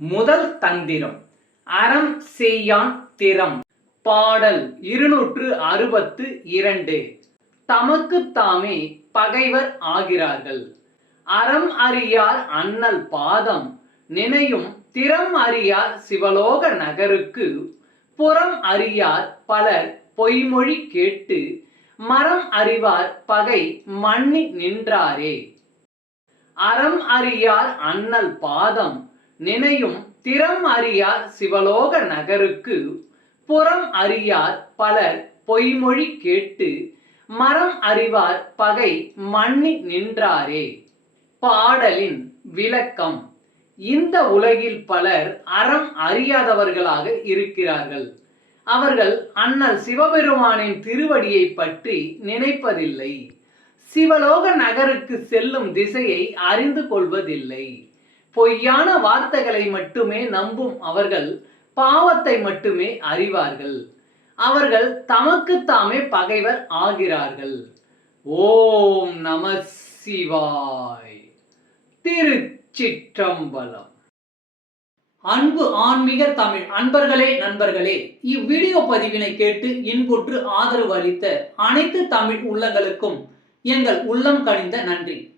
முதல் தந்திரம். அறம் செய்யான் திறம். பாடல் இருநூற்று அறுபத்து இரண்டு. தமக்கு தாமே பகைவர் ஆகிறார்கள். அறம் அறியார் அண்ணல் பாதம். நினையும் திறம் அறியார் சிவலோக நகருக்கு. புறம் அறியார் பலர் பொய்மொழி கேட்டு. மரம் அறிவார் பகை மண்ணி நின்றாரே. அறம் அறியார் அண்ணல் பாதம். நினையும் திறம் அறியார் சிவலோக நகருக்கு புறம் அறியார் பலர் பொய்மொழி கேட்டு மரம் அறிவார் பகை மண்ணி நின்றாரே. பாடலின் விளக்கம் இந்த உலகில் பலர் அறம் அறியாதவர்களாக இருக்கிறார்கள். அவர்கள் அண்ணல் சிவபெருமானின் திருவடியை பற்றி நினைப்பதில்லை. சிவலோக நகருக்கு செல்லும் திசையை அறிந்து கொள்வதில்லை. பொய்யான வார்த்தைகளை மட்டுமே நம்பும் அவர்கள் பாவத்தை மட்டுமே அறிவார்கள். அவர்கள் தமக்குத்தாமே பகைவர் ஆகிறார்கள். ஓம் நம சிவாய். திருச்சிற்றம்பலம். அன்பு ஆன்மீக தமிழ் அன்பர்களே நண்பர்களே இவ்வீடியோ பதிவினை கேட்டு இன்புற்று ஆதரவு அளித்த அனைத்து தமிழ் உள்ளங்களுக்கும் எங்கள் உள்ளம் கணிந்த நன்றி.